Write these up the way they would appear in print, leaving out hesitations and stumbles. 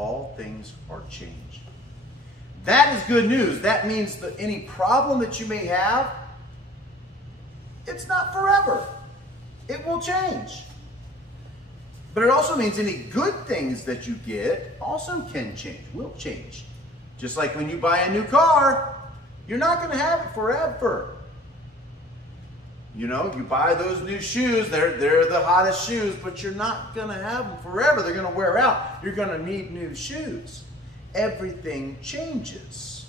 all things are changed. That is good news. That means that any problem that you may have, it's not forever. It will change. But it also means any good things that you get also can change, will change. Just like when you buy a new car, you're not going to have it forever. You know, you buy those new shoes, they're the hottest shoes, but you're not going to have them forever. They're going to wear out. You're going to need new shoes. Everything changes.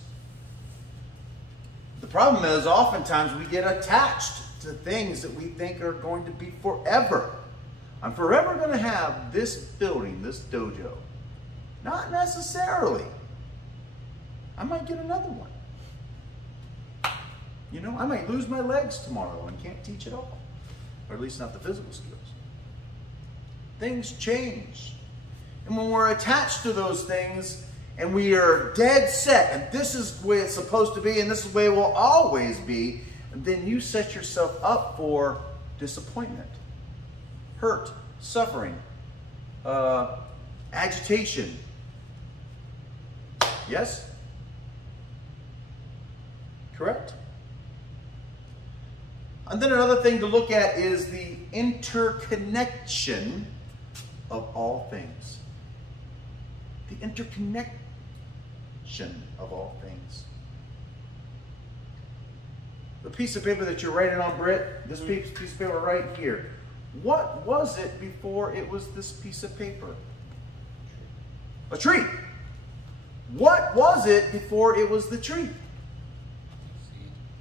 The problem is oftentimes we get attached to things that we think are going to be forever. I'm forever going to have this building, this dojo. Not necessarily. I might get another one. You know, I might lose my legs tomorrow and can't teach at all. Or at least not the physical skills. Things change. And when we're attached to those things and we are dead set, and this is the way it's supposed to be, and this is the way it will always be, then you set yourself up for disappointment, hurt, suffering, agitation. Yes? Correct? And then another thing to look at is the interconnection of all things. The interconnection of all things. The piece of paper that you're writing on, Britt, this piece of paper right here, what was it before it was this piece of paper? A tree. What was it before it was the tree?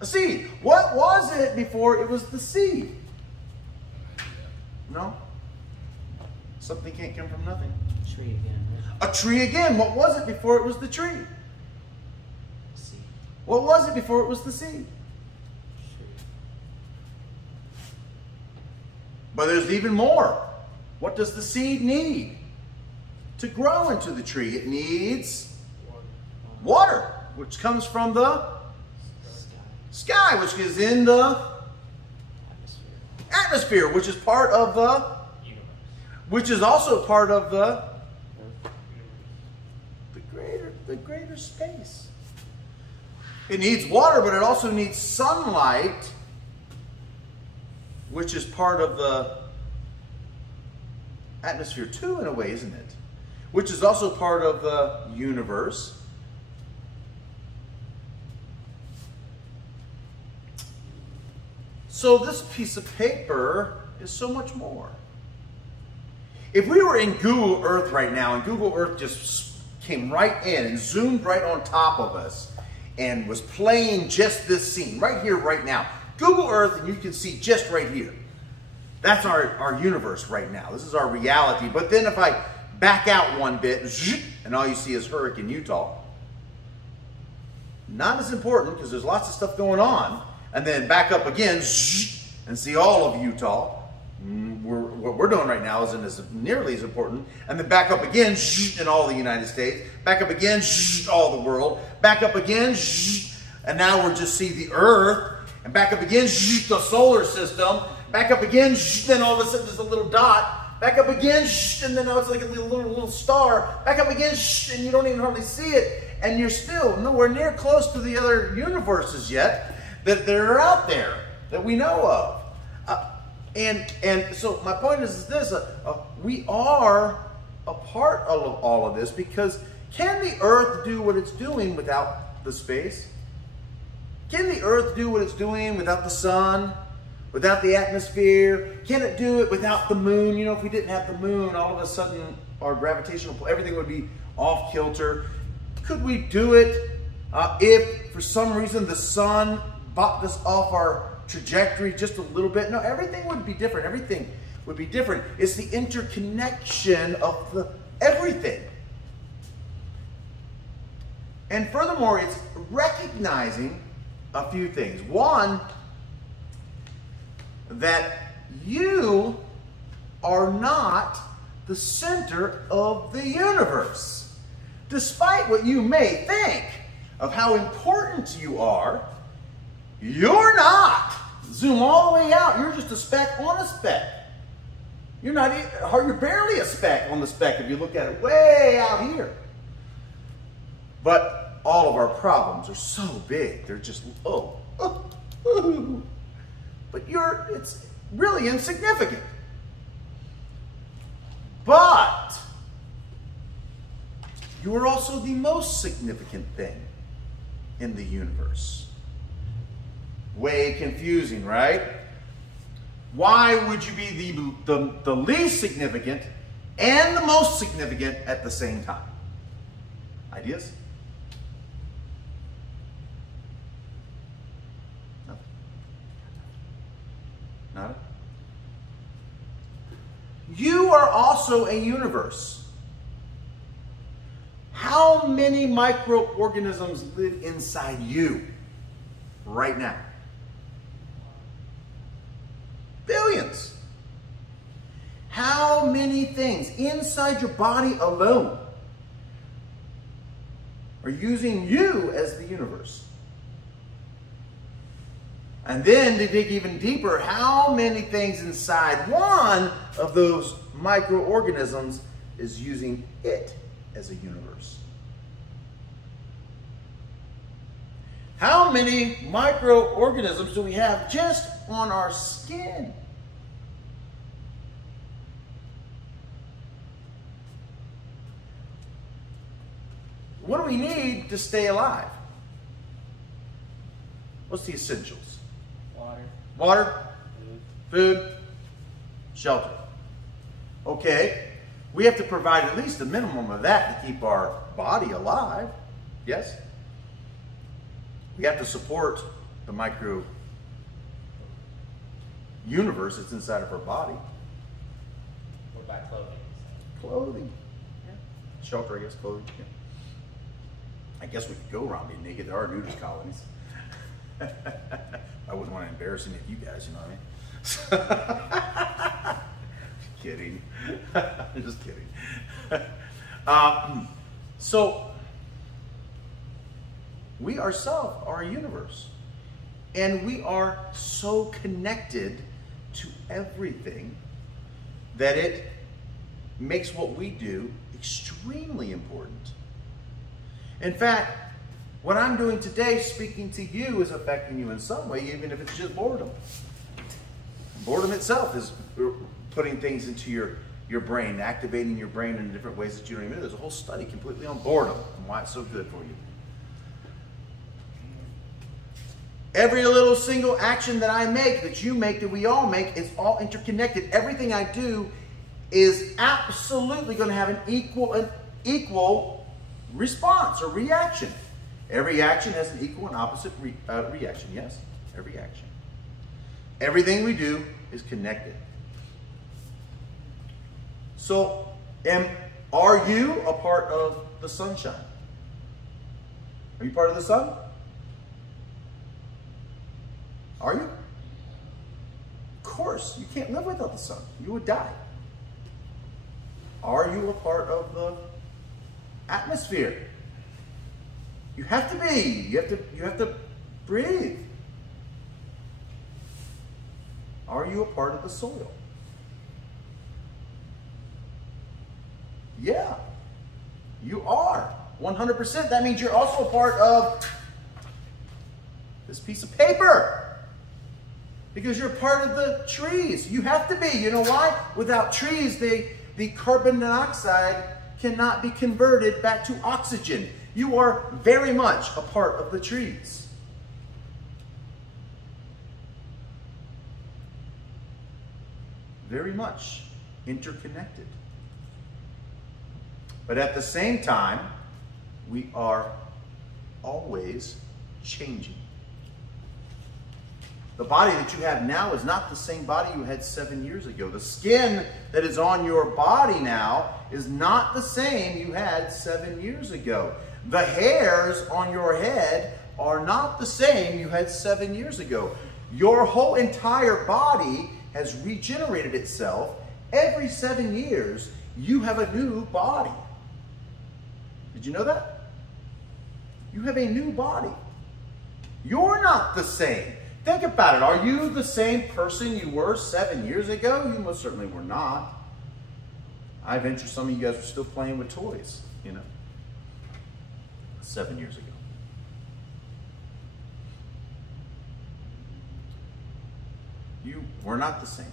A seed. What was it before it was the seed? No? Something can't come from nothing. A tree again. A tree again. What was it before it was the tree? Seed. What was it before it was the seed? But there's even more. What does the seed need to grow into the tree? It needs water, which comes from the sky, which is in the atmosphere, which is part of the universe, which is also part of the greater space. It needs water, but it also needs sunlight, which is part of the atmosphere too, in a way, isn't it? Which is also part of the universe. So this piece of paper is so much more. If we were in Google Earth right now, and Google Earth just came right in and zoomed right on top of us and was playing just this scene right here, right now. Google Earth, and you can see just right here. That's our universe right now. This is our reality. But then if I back out one bit, and all you see is Hurricane Utah, not as important because there's lots of stuff going on. And then back up again and see all of Utah. What we're doing right now isn't as nearly as important. And then back up again in all the United States. Back up again, all the world. Back up again, and now we're just see the Earth. And back up again, the solar system. Back up again, then all of a sudden there's a little dot. Back up again, and then now it's like a little star. Back up again, and you don't even hardly see it. And you're still nowhere near close to the other universes yet that are out there that we know of. And so my point is this, we are a part of all of this, because can the Earth do what it's doing without the space? Can the Earth do what it's doing without the sun, without the atmosphere? Can it do it without the moon? You know, if we didn't have the moon, all of a sudden our gravitational pull, everything would be off kilter. Could we do it if for some reason the sun bopped us off our trajectory just a little bit? No, everything would be different. Everything would be different. It's the interconnection of everything. And furthermore, it's recognizing a few things. One, that you are not the center of the universe. Despite what you may think of how important you are, you're not. Zoom all the way out. You're just a speck on a speck. You're barely a speck on the speck if you look at it way out here. But all of our problems are so big. They're just, oh. But it's really insignificant. But you are also the most significant thing in the universe. Way confusing, right? Why would you be the least significant and the most significant at the same time? Ideas? Nothing. Nada? You are also a universe. How many microorganisms live inside you right now? Billions. How many things inside your body alone are using you as the universe? And then to dig even deeper, how many things inside one of those microorganisms is using it as a universe? How many microorganisms do we have just on our skin? What do we need to stay alive? What's the essentials? Water. Water, food, shelter. Okay, we have to provide at least a minimum of that to keep our body alive. Yes? We have to support the micro universe that's inside of our body. What about clothing? Clothing. Yeah. Shelter, I guess, clothing. Yeah. I guess we could go around being naked. There are nudist colonies. I wouldn't want to embarrass any of you guys, you know what I mean? Kidding. Just kidding. So, we ourselves are a universe. And we are so connected to everything that it makes what we do extremely important. In fact, what I'm doing today, speaking to you, is affecting you in some way, even if it's just boredom. Boredom itself is putting things into your brain, activating your brain in different ways that you don't even know. There's a whole study completely on boredom and why it's so good for you. Every little single action that I make, that you make, that we all make, is all interconnected. Everything I do is absolutely going to have an equal response or reaction. Every action has an equal and opposite reaction. Yes, every action. Everything we do is connected. So, are you a part of the sunshine? Are you part of the sun? Are you? Of course, you can't live without the sun. You would die. Are you a part of the atmosphere? You have to be. You have to breathe. Are you a part of the soil? Yeah, you are. 100%. That means you're also a part of this piece of paper. Because you're part of the trees. You have to be. You know why? Without trees, the carbon dioxide cannot be converted back to oxygen. You are very much a part of the trees. Very much interconnected. But at the same time, we are always changing. The body that you have now is not the same body you had 7 years ago. The skin that is on your body now is not the same you had 7 years ago. The hairs on your head are not the same you had 7 years ago. Your whole entire body has regenerated itself. Every 7 years, you have a new body. Did you know that? You have a new body. You're not the same. Think about it. Are you the same person you were 7 years ago? You most certainly were not. I venture some of you guys are still playing with toys, you know. 7 years ago. You were not the same.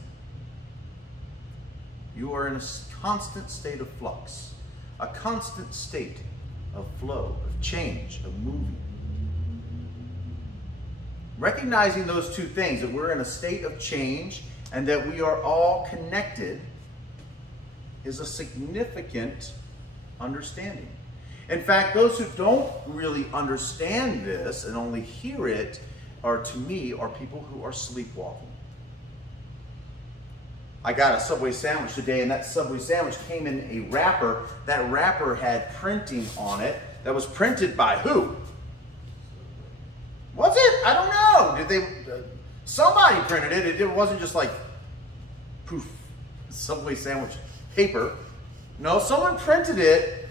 You are in a constant state of flux, a constant state of flow, of change, of moving. Recognizing those two things, that we're in a state of change and that we are all connected, is a significant understanding. In fact, those who don't really understand this and only hear it are, to me, are people who are sleepwalking. I got a Subway sandwich today, and that Subway sandwich came in a wrapper. That wrapper had printing on it that was printed by who? Was it? I don't know. Did they? Somebody printed it. It wasn't just like poof, Subway sandwich paper. No, someone printed it.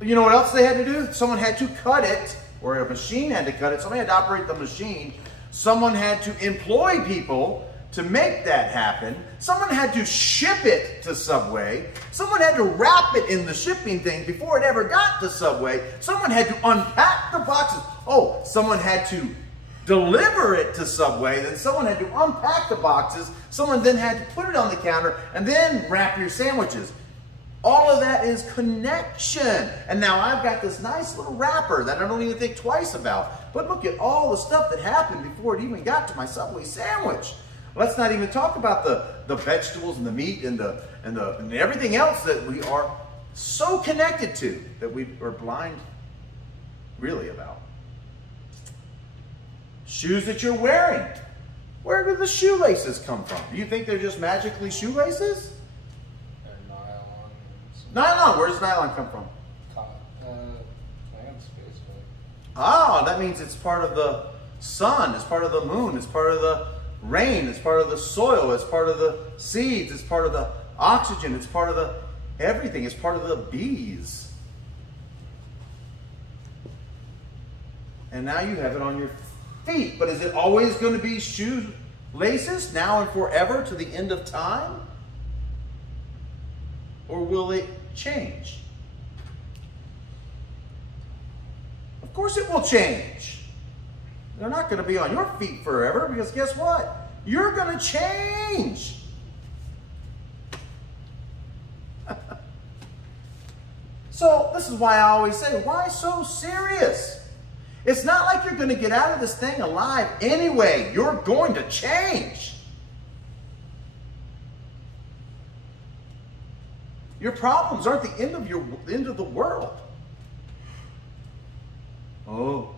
You know what else they had to do? Someone had to cut it, or a machine had to cut it. Somebody had to operate the machine. Someone had to employ people to make that happen. Someone had to ship it to Subway. Someone had to wrap it in the shipping thing before it ever got to Subway. Someone had to unpack the boxes. Oh, someone had to deliver it to Subway. Then someone had to unpack the boxes. Someone then had to put it on the counter and then wrap your sandwiches. All of that is connection. And now I've got this nice little wrapper that I don't even think twice about. But look at all the stuff that happened before it even got to my Subway sandwich. Let's not even talk about the vegetables and the meat and everything else that we are so connected to that we are blind really about. Shoes that you're wearing. Where do the shoelaces come from? Do you think they're just magically shoelaces? They're nylon. Nylon. Where does nylon come from? Plants, basically. Ah, that means it's part of the sun. It's part of the moon. It's part of the rain, it's part of the soil, it's part of the seeds, it's part of the oxygen, it's part of the everything, it's part of the bees. And now you have it on your feet. But is it always going to be shoelaces now and forever to the end of time? Or will it change? Of course it will change. They're not going to be on your feet forever, because guess what? You're going to change. So this is why I always say, why so serious? It's not like you're going to get out of this thing alive anyway. You're going to change. Your problems aren't the end of the world. Oh.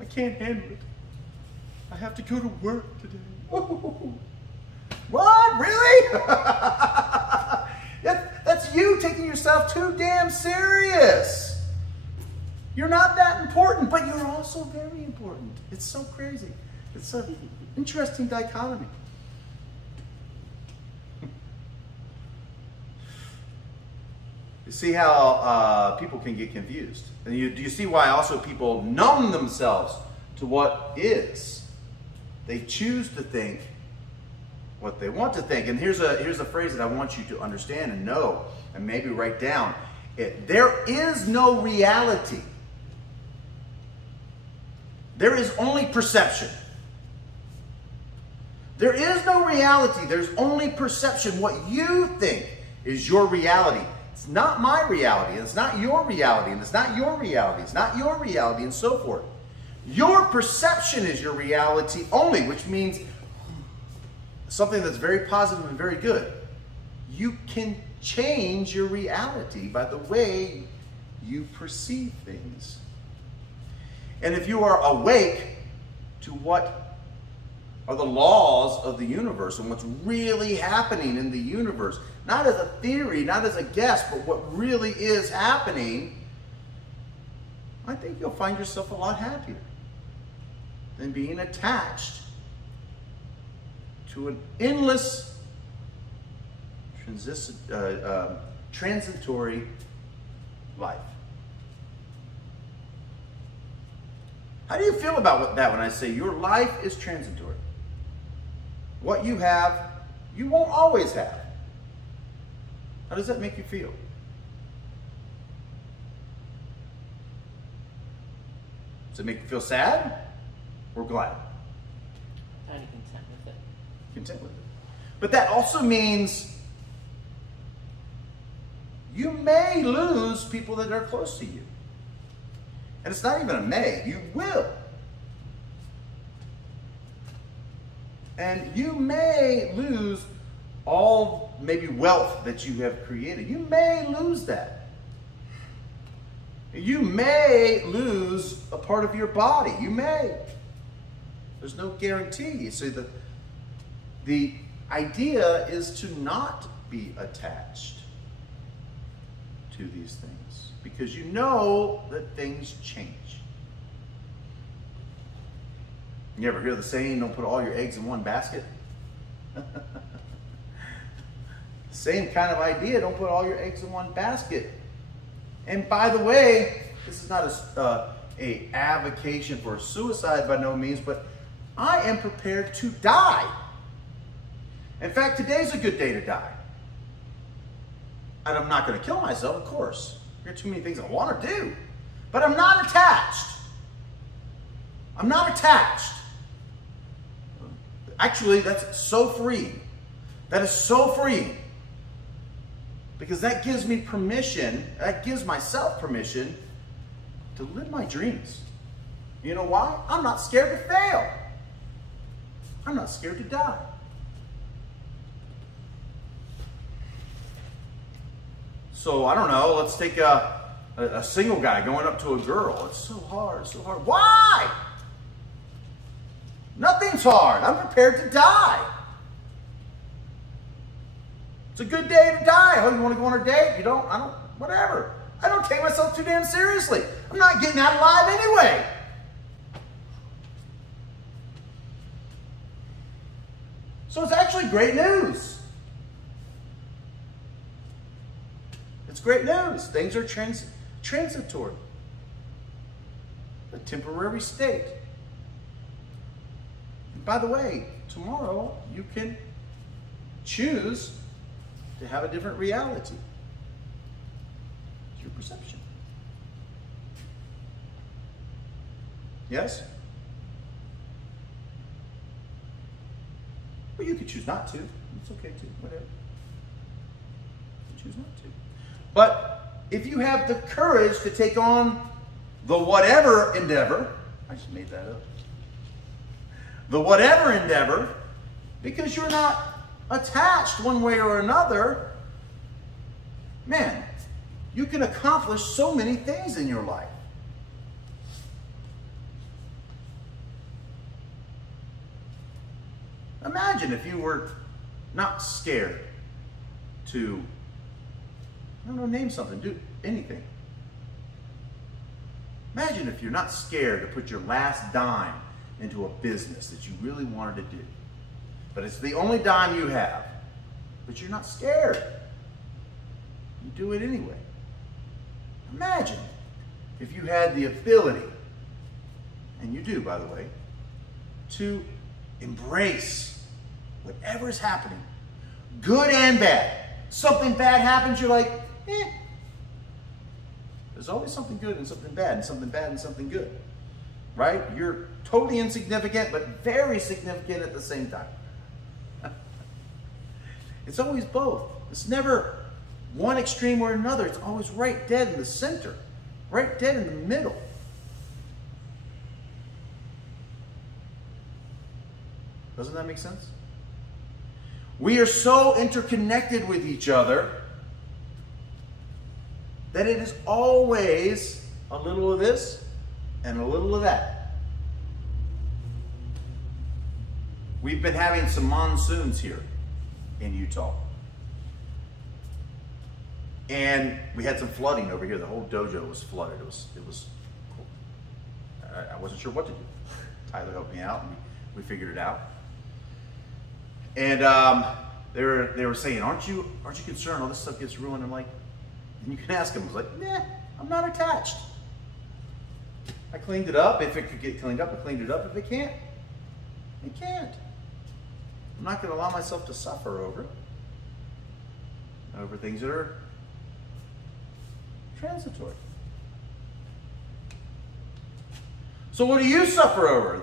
I can't handle it. I have to go to work today. Whoa. What? Really? That's you taking yourself too damn serious. You're not that important, but you're also very important. It's so crazy. It's an interesting dichotomy. You see how people can get confused. And do you see why also people numb themselves to what is? They choose to think what they want to think. And here's a phrase that I want you to understand and know and maybe write down. There is no reality. There is only perception. There is no reality. There's only perception. What you think is your reality. It's not my reality, and it's not your reality, and it's not your reality, it's not your reality, and so forth. Your perception is your reality only, which means something that's very positive and very good. You can change your reality by the way you perceive things. And if you are awake to what are the laws of the universe and what's really happening in the universe, not as a theory, not as a guess, but what really is happening, I think you'll find yourself a lot happier than being attached to an endless, transitory life. How do you feel about that when I say your life is transitory? What you have, you won't always have. How does that make you feel? Does it make you feel sad or glad? Kind of content with it. Content with it. But that also means you may lose people that are close to you. And it's not even a may, you will. And you may lose all maybe wealth that you have created. You may lose that. You may lose a part of your body. You may. There's no guarantee. So the idea is to not be attached to these things because you know that things change. You ever hear the saying, don't put all your eggs in one basket? Same kind of idea, don't put all your eggs in one basket. And by the way, this is not a avocation for suicide by no means, but I am prepared to die. In fact, today's a good day to die. And I'm not going to kill myself, of course. There are too many things I want to do. But I'm not attached. I'm not attached. Actually, that's so freeing. That is so freeing. Because that gives me permission, that gives myself permission to live my dreams. You know why? I'm not scared to fail. I'm not scared to die. So, I don't know, let's take a single guy going up to a girl. It's so hard, so hard. Why? Nothing's hard. I'm prepared to die. It's a good day to die. Oh, you want to go on a date? You don't? I don't, whatever. I don't take myself too damn seriously. I'm not getting out alive anyway. So it's actually great news. It's great news. Things are transitory. A temporary state. And by the way, tomorrow you can choose to have a different reality. It's your perception. Yes? But you could choose not to. It's okay too, whatever. You can choose not to. But if you have the courage to take on the whatever endeavor, I just made that up. The whatever endeavor, because you're not attached one way or another, man, you can accomplish so many things in your life. Imagine if you were not scared to, I don't know, name something, do anything. Imagine if you're not scared to put your last dime into a business that you really wanted to do. But it's the only dime you have. But you're not scared. You do it anyway. Imagine if you had the ability, and you do, by the way, to embrace whatever is happening, good and bad. Something bad happens, you're like, eh. There's always something good and something bad, and something bad and something good. Right? You're totally insignificant, but very significant at the same time. It's always both. It's never one extreme or another. It's always right dead in the center, right dead in the middle. Doesn't that make sense? We are so interconnected with each other that it is always a little of this and a little of that. We've been having some monsoons here in Utah. And we had some flooding over here. The whole dojo was flooded. It was cool. I wasn't sure what to do. Tyler helped me out, and we figured it out. And they were saying, aren't you concerned all this stuff gets ruined? I'm like, and you can ask them. I was like, nah, I'm not attached. I cleaned it up. If it could get cleaned up, I cleaned it up. If it can't, it can't. I'm not going to allow myself to suffer over things that are transitory. So what do you suffer over?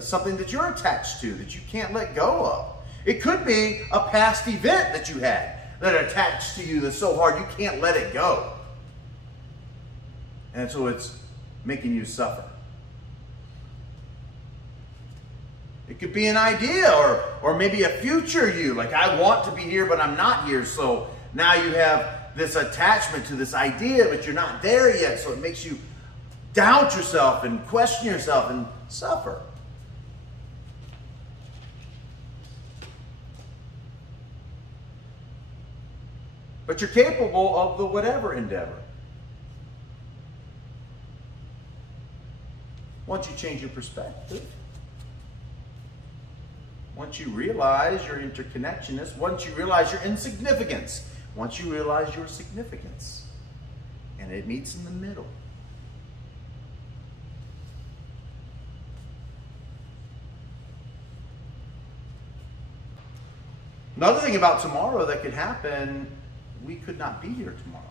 Something that you're attached to that you can't let go of. It could be a past event that you had that attached to you that's so hard you can't let it go. And so it's making you suffer. It could be an idea or maybe a future you. Like, I want to be here, but I'm not here. So now you have this attachment to this idea, but you're not there yet. So it makes you doubt yourself and question yourself and suffer. But you're capable of the whatever endeavor. Once you change your perspective, once you realize your interconnectedness, once you realize your insignificance, once you realize your significance, and it meets in the middle. Another thing about tomorrow that could happen, we could not be here tomorrow.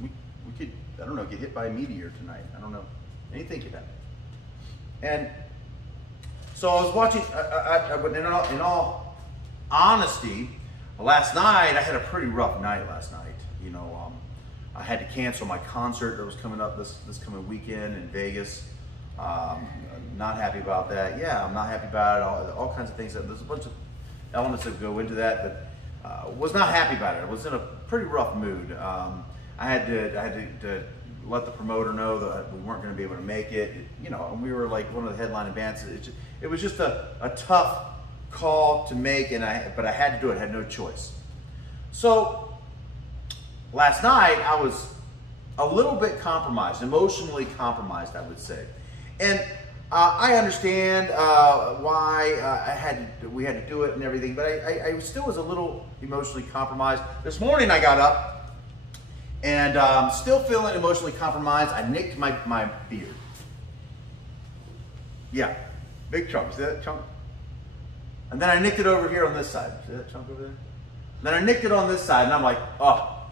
We could, I don't know, get hit by a meteor tonight. I don't know. Anything could happen. And so I was watching, in all honesty, last night, I had a pretty rough night last night. You know, I had to cancel my concert that was coming up this coming weekend in Vegas. Not happy about that. Yeah, I'm not happy about it. All kinds of things. There's a bunch of elements that go into that, but was not happy about it. I was in a pretty rough mood. I had to let the promoter know that we weren't going to be able to make it. You know, and we were like one of the headlining bands. It was just a tough call to make, but I had to do it. I had no choice. So last night I was a little bit compromised, emotionally compromised, I would say, and I understand why we had to do it and everything, but I still was a little emotionally compromised. This morning I got up and still feeling emotionally compromised. I nicked my beard. Yeah, big chunk. See that chunk? And then I nicked it over here on this side. See that chunk over there? Then I nicked it on this side, and I'm like, oh,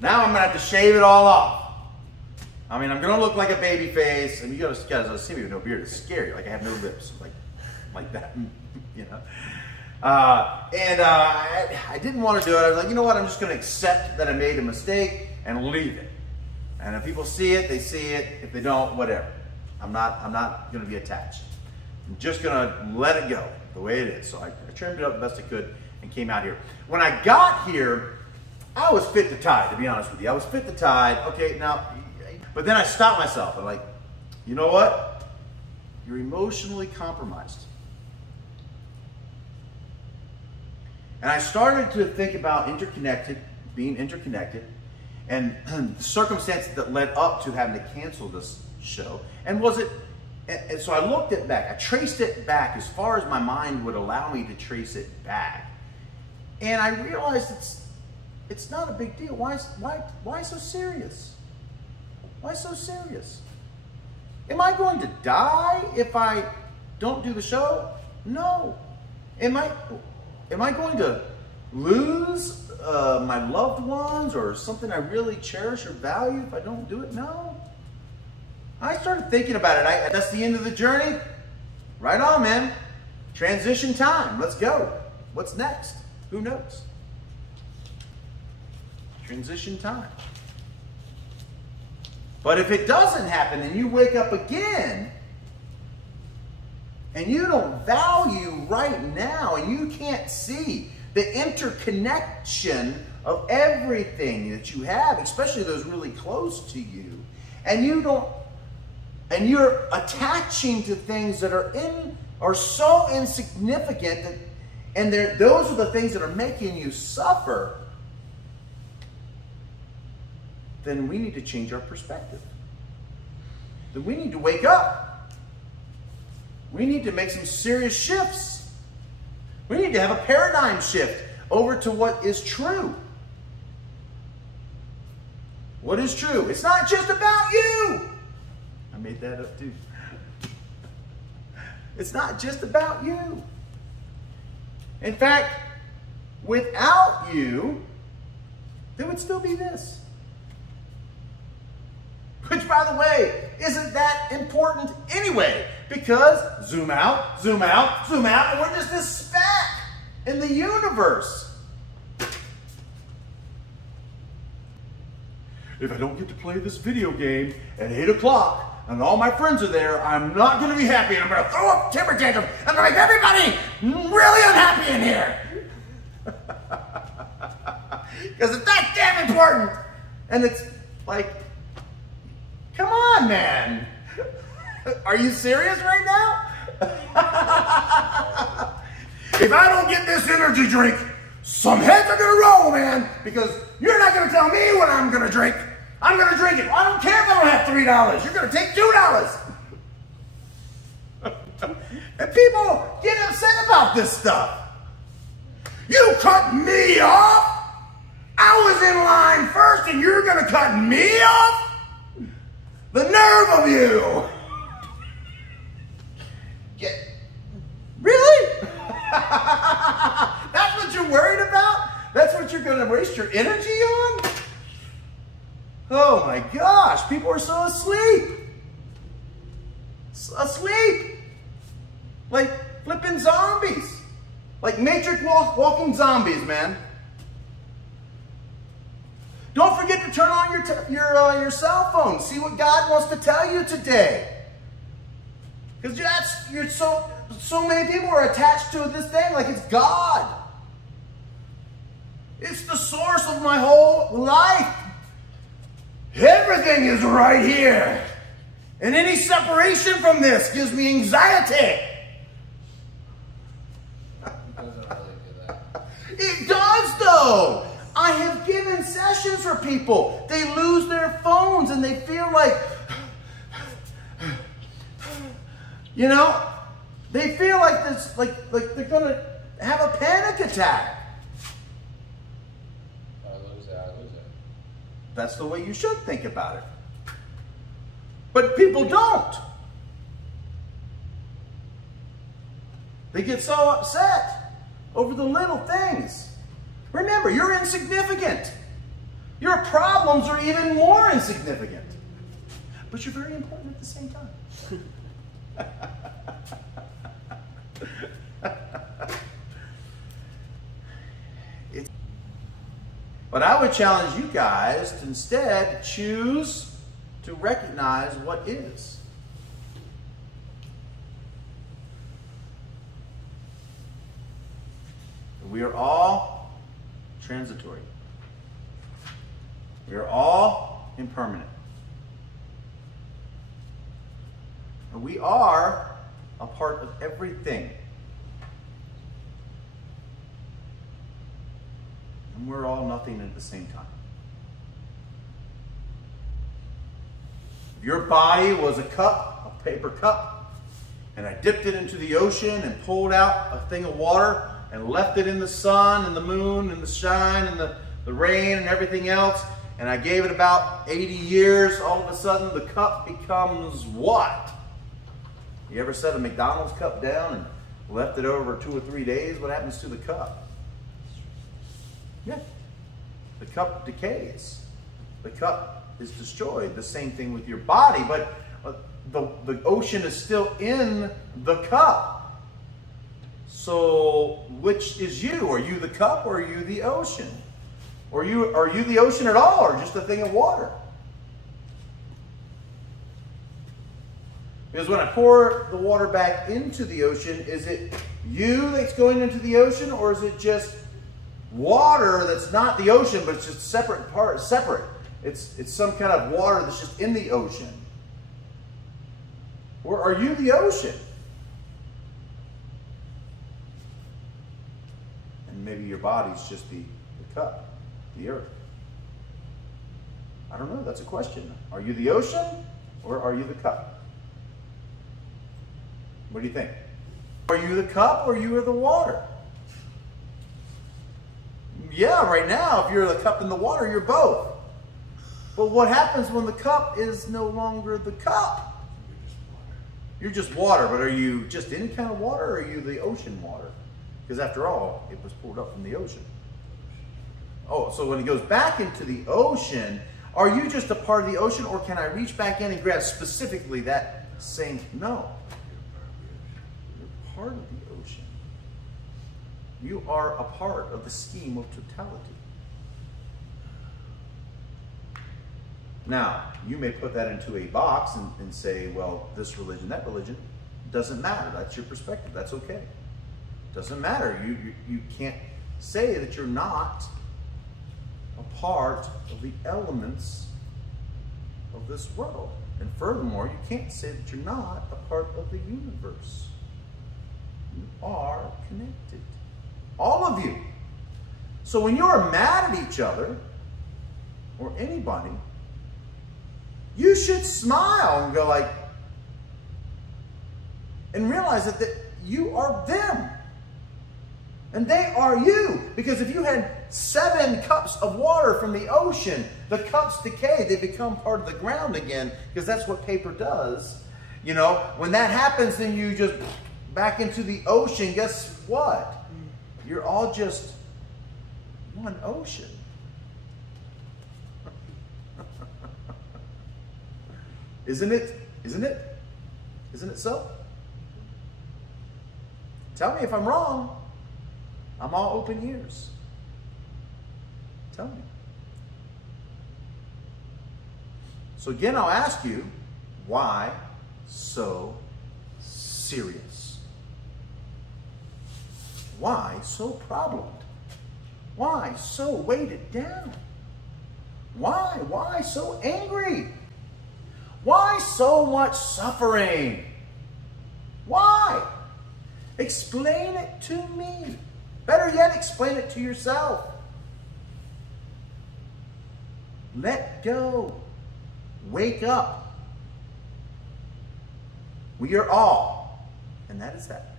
now I'm gonna have to shave it all off. I mean, I'm gonna look like a baby face, and you guys see me with no beard. It's scary. Like I have no lips, like that, you know. I didn't want to do it. I was like, you know what? I'm just gonna accept that I made a mistake and leave it. And if people see it, they see it. If they don't, whatever. I'm not gonna be attached. I'm just gonna let it go the way it is. So I trimmed it up the best I could and came out here. When I got here, I was fit to tie. To be honest with you, I was fit to tie. Okay, now. But then I stopped myself. I'm like, you know what? You're emotionally compromised. And I started to think about being interconnected, and the circumstances that led up to having to cancel this show. And so I looked it back. I traced it back as far as my mind would allow me to trace it back. And I realized it's not a big deal. Why so serious? Why so serious? Am I going to die if I don't do the show? No. Am I going to lose my loved ones or something I really cherish or value if I don't do it? No. I started thinking about it. That's the end of the journey. Right on, man. Transition time. Let's go. What's next? Who knows? Transition time. But if it doesn't happen and you wake up again and you don't value right now and you can't see the interconnection of everything that you have, especially those really close to you, and you're attaching to things that are so insignificant and those are the things that are making you suffer, then we need to change our perspective. Then we need to wake up. We need to make some serious shifts. We need to have a paradigm shift over to what is true. What is true? It's not just about you. I made that up too. It's not just about you. In fact, without you, there would still be this. Which by the way, isn't that important anyway, because zoom out, zoom out, zoom out, and we're just this speck in the universe. If I don't get to play this video game at 8 o'clock and all my friends are there, I'm not going to be happy, and I'm going to throw up temper tantrum and make everybody really unhappy in here. Because it's that damn important. And it's like, come on, man. Are you serious right now? If I don't get this energy drink, some heads are going to roll, man, because you're not going to tell me what I'm going to drink. I'm going to drink it. I don't care if I don't have $3. You're going to take $2. And people get upset about this stuff. You cut me off? I was in line first and you're going to cut me off? The nerve of you. Really? That's what you're worried about? That's what you're going to waste your energy on? Oh my gosh, people are so asleep. Asleep. Like flipping zombies. Like Matrix walking zombies, man. Don't forget to turn on your cell phone. See what God wants to tell you today. Because so many people are attached to this thing like it's God. It's the source of my whole life. Everything is right here. And any separation from this gives me anxiety. It doesn't really do that. It does, though. I have given sessions for people. They lose their phones and they feel like, you know, they feel like this, like they're gonna have a panic attack. I lose it. That's the way you should think about it. But people don't. They get so upset over the little things. Remember, you're insignificant. Your problems are even more insignificant. But you're very important at the same time. But I would challenge you guys to instead choose to recognize what is. We are all transitory. We are all impermanent. And we are a part of everything. And we're all nothing at the same time. If your body was a cup, a paper cup, and I dipped it into the ocean and pulled out a thing of water and left it in the sun and the moon and the shine and the rain and everything else, and I gave it about 80 years, all of a sudden the cup becomes what? You ever set a McDonald's cup down and left it over 2 or 3 days? What happens to the cup? Yeah, the cup decays. The cup is destroyed. The same thing with your body, but the ocean is still in the cup. So which is you? Are you the cup or are you the ocean? Or are you the ocean at all, or just a thing of water? Because when I pour the water back into the ocean, is it you that's going into the ocean, or is it just water that's not the ocean, but it's just separate. It's some kind of water that's just in the ocean. Or are you the ocean? And maybe your body's just the cup, the earth. I don't know, that's a question. Are you the ocean or are you the cup? What do you think? Are you the cup or you are the water? Yeah, right now, if you're the cup and the water, you're both. But what happens when the cup is no longer the cup? You're just water, but are you just any kind of water, or are you the ocean water? Because after all, it was poured up from the ocean. Oh, so when it goes back into the ocean, Are you just a part of the ocean, or can I reach back in and grab specifically that same? No. You're part of the ocean. You are a part of the scheme of totality. Now, you may put that into a box and say, well, this religion, that religion, doesn't matter. That's your perspective. That's okay. Doesn't matter. You can't say that you're not a part of the elements of this world. And furthermore, you can't say that you're not a part of the universe. You are connected. All of you. So when you're mad at each other, or anybody, you should smile and go like, and realize that you are them. And they are you. Because if you had 7 cups of water from the ocean, the cups decay, they become part of the ground again, because that's what paper does. You know, when that happens, then you just back into the ocean. Guess what? You're all just one ocean. Isn't it? Isn't it? Isn't it so? Tell me if I'm wrong. I'm all open ears. Tell me. So again, I'll ask you, why so serious? Why so problemed? Why so weighted down? Why? Why so angry? Why so much suffering? Why? Explain it to me. Better yet, explain it to yourself. Let go. Wake up. We are all, and that is that.